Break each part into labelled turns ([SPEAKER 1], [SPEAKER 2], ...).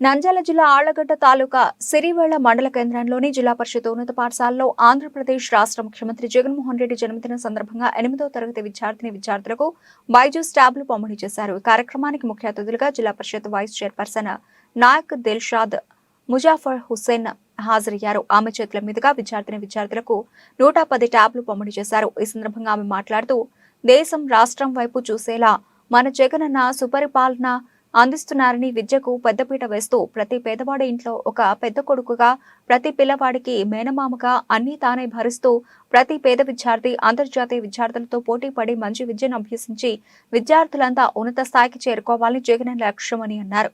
[SPEAKER 1] నంద్యాల జిల్లా ఆళ్ళగడ్డ తాలూకా సిరివేళ్ళ మండల కేంద్రంలోని జిల్లా పరిషత్ ఉన్నత పాఠశాలలో ఆంధ్రప్రదేశ్ రాష్ట్ర ముఖ్యమంత్రి జగన్మోహన్ రెడ్డి జన్మదిన సందర్భంగా ఎనిమిదో తరగతి విద్యార్థిని విద్యార్థులకు బైజూస్ ట్యాబ్లు పంపిణీ చేశారు. కార్యక్రమానికి ముఖ్య అతిథులుగా జిల్లా పరిషత్ వైస్ చైర్పర్సన్ నాయక్ దిల్షాద్ ముజాఫర్ హుస్సేన్ హాజరయ్యారు. ఆమె చేతుల మీదుగా విద్యార్థిని విద్యార్థులకు నూట పది ట్యాబ్లు పంపిణీ చేశారు. ఈ సందర్భంగా ఆమె మాట్లాడుతూ దేశం రాష్ట్రం వైపు చూసేలా మన జగనన్న సుపరిపాలన అందిస్తున్నారని విద్యకు పెద్దపీట వేస్తూ ప్రతి పేదవాడి ఇంట్లో ఒక పెద్ద కొడుకుగా ప్రతి పిల్లవాడికి మేనమామగా అన్నీ తానే భరిస్తూ ప్రతి పేద విద్యార్థి అంతర్జాతీయ విద్యార్థులతో పోటీ పడి మంచి విద్యను అభ్యసించి విద్యార్థులంతా ఉన్నత స్థాయికి చేరుకోవాలని జగన్ లక్ష్యమని అన్నారు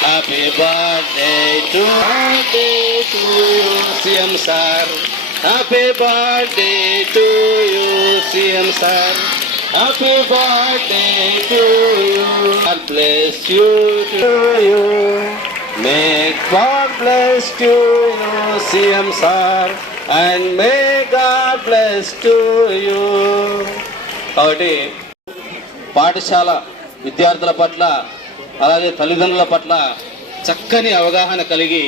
[SPEAKER 2] Happy birthday to birthday to you, CM sir. Happy birthday to you, CM sir. Happy birthday to bless you to you. May God bless to you, CM sir. And may God bless to you. కాబట్టి పాఠశాల విద్యార్థుల పట్ల అలాగే తల్లిదండ్రుల పట్ల చక్కని అవగాహన కలిగి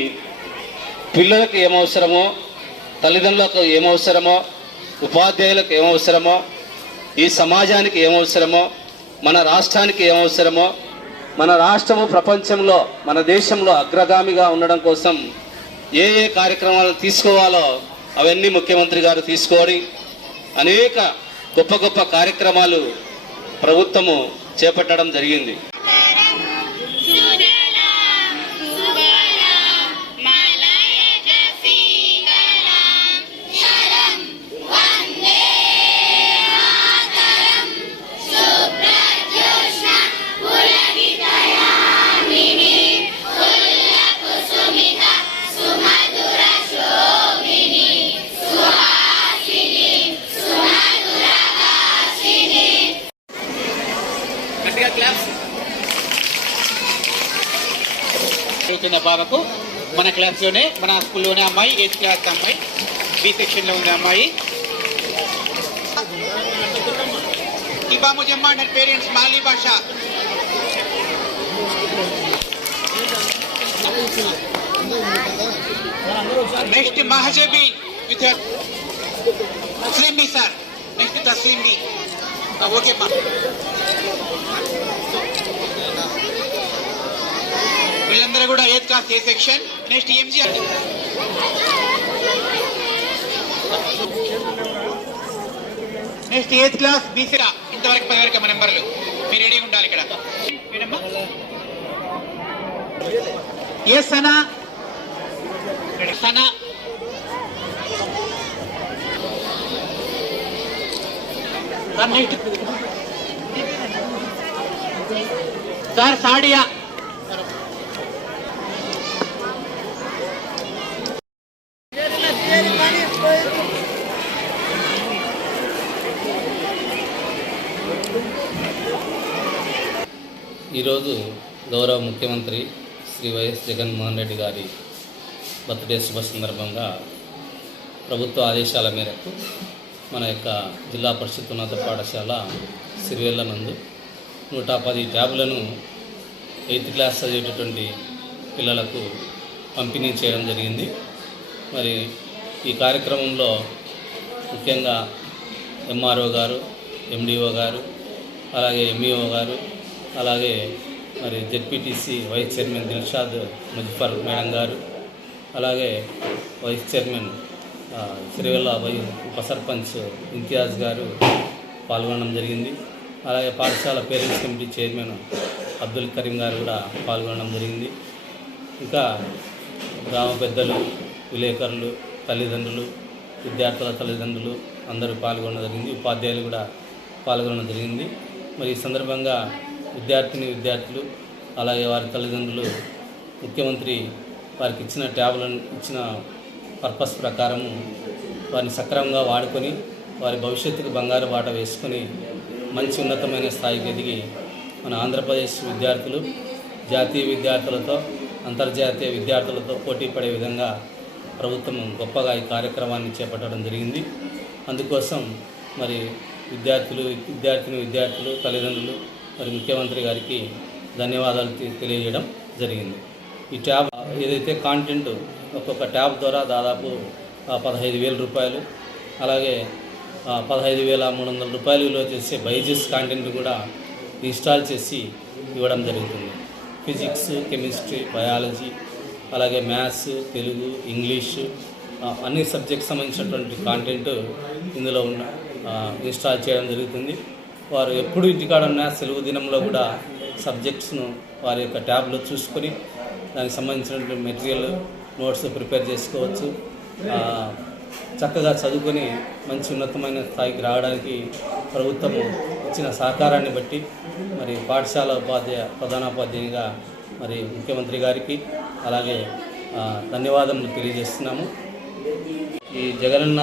[SPEAKER 2] పిల్లలకు ఏమవసరమో తల్లిదండ్రులకు ఏమవసరమో ఉపాధ్యాయులకు ఏమవసరమో ఈ సమాజానికి ఏమవసరమో మన రాష్ట్రానికి ఏమవసరమో మన రాష్ట్రము ప్రపంచంలో మన దేశంలో అగ్రగామిగా ఉండడం కోసం ఏ ఏ కార్యక్రమాలు తీసుకోవాలో అవన్నీ ముఖ్యమంత్రి గారు తీసుకొని అనేక గొప్ప గొప్ప కార్యక్రమాలు ప్రభుత్వము చేపట్టడం జరిగింది.
[SPEAKER 3] చదువుతున్న బాబకు మన క్లాస్లోనే మన స్కూల్లోనే అమ్మాయి ఎయిత్ క్లాస్ అమ్మాయి బి సెక్షన్లో ఉన్న అమ్మాయి. ఇబా అండ్ పేరెంట్స్ మాలీ భాష. Next Mahajabi with Tasleem Bi sir next Tasleem Bi okay మా వీళ్ళందరూ కూడా eighth class A section? Next MGR next eighth class బీసీరా ఇంతవరకు పది వరకు నెంబర్లు. మీరు రెడీగా ఉండాలి ఇక్కడ. ఏ Sana? Sana. Next sir Sadia.
[SPEAKER 4] ఈరోజు గౌరవ ముఖ్యమంత్రి శ్రీ వైఎస్ జగన్మోహన్ రెడ్డి గారి బర్త్డే శుభ సందర్భంగా ప్రభుత్వ ఆదేశాల మేరకు మన యొక్క జిల్లా పరిషత్ ఉన్నత పాఠశాల సిరివెల్ల నందు నూట పది ట్యాబ్లను ఎయిత్ క్లాస్ చదివేటటువంటి పిల్లలకు పంపిణీ చేయడం జరిగింది. మరి ఈ కార్యక్రమంలో ముఖ్యంగా ఎంఆర్ఓ గారు ఎండిఓ గారు అలాగే ఎంఈఓ గారు అలాగే మరి ZPTC vice chairman Dilshad Muzaffar madam గారు అలాగే వైస్ చైర్మన్ ఆ, సిరివెల్ల వై ఉప సర్పంచ్ ఇంతియాజ్ గారు పాల్గొనడం జరిగింది. అలాగే పాఠశాల parents committee chairman Abdul Karim గారు కూడా పాల్గొనడం జరిగింది. ఇంకా గ్రామ పెద్దలు విలేకరులు తల్లిదండ్రులు విద్యార్థుల తల్లిదండ్రులు అందరూ పాల్గొనడం జరిగింది. ఉపాధ్యాయులు కూడా పాల్గొనడం జరిగింది. మరి ఈ సందర్భంగా విద్యార్థిని విద్యార్థులు అలాగే వారి తల్లిదండ్రులు ముఖ్యమంత్రి వారికి ఇచ్చిన ట్యాబ్లను ఇచ్చిన పర్పస్ ప్రకారము వారిని సక్రమంగా వాడుకొని వారి భవిష్యత్తుకు బంగారు బాట వేసుకొని మంచి ఉన్నతమైన స్థాయికి ఎదిగి మన ఆంధ్రప్రదేశ్ విద్యార్థులు జాతీయ విద్యార్థులతో అంతర్జాతీయ విద్యార్థులతో పోటీ పడే విధంగా ప్రభుత్వం గొప్పగా ఈ కార్యక్రమాన్ని చేపట్టడం జరిగింది. అందుకోసం మరి విద్యార్థులు విద్యార్థిని విద్యార్థులు తల్లిదండ్రులు మరి ముఖ్యమంత్రి గారికి ధన్యవాదాలు తెలియజేయడం జరిగింది. ఈ ట్యాబ్ ఏదైతే కాంటెంట్ ఒక్కొక్క ట్యాబ్ ద్వారా దాదాపు పదహైదు వేల రూపాయలు అలాగే పదహైదు వేల మూడు వందల రూపాయలు విలువ చేసే బైజెస్ కాంటెంట్ కూడా ఇన్స్టాల్ చేసి ఇవ్వడం జరుగుతుంది. ఫిజిక్స్ కెమిస్ట్రీ బయాలజీ అలాగే మ్యాథ్స్ తెలుగు ఇంగ్లీషు అన్ని సబ్జెక్ట్స్ సంబంధించినటువంటి కాంటెంట్ ఇందులో ఉన్న ఇన్స్టాల్ చేయడం జరుగుతుంది. వారు ఎప్పుడు ఇంటికాడన్న సెలవు దినంలో కూడా సబ్జెక్ట్స్ను వారి యొక్క ట్యాబ్లో చూసుకొని దానికి సంబంధించినటువంటి మెటీరియల్ నోట్స్ ప్రిపేర్ చేసుకోవచ్చు. చక్కగా చదువుకొని మంచి ఉన్నతమైన స్థాయికి రావడానికి ప్రభుత్వం ఇచ్చిన సహకారాన్ని బట్టి మరి పాఠశాల ఉపాధ్యాయ ప్రధానోపాధ్యాయునిగా మరి ముఖ్యమంత్రి గారికి అలాగే ధన్యవాదములు తెలియజేస్తున్నాము. ఈ జగనన్న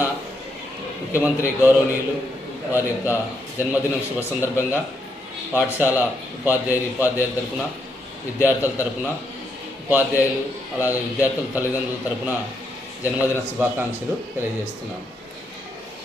[SPEAKER 4] ముఖ్యమంత్రి గౌరవనీయులు వారి యొక్క జన్మదినం శుభ సందర్భంగా పాఠశాల ఉపాధ్యాయులు ఉపాధ్యాయుల తరపున విద్యార్థుల తరపున ఉపాధ్యాయులు అలాగే విద్యార్థుల తల్లిదండ్రుల తరపున జన్మదిన శుభాకాంక్షలు తెలియజేస్తున్నాము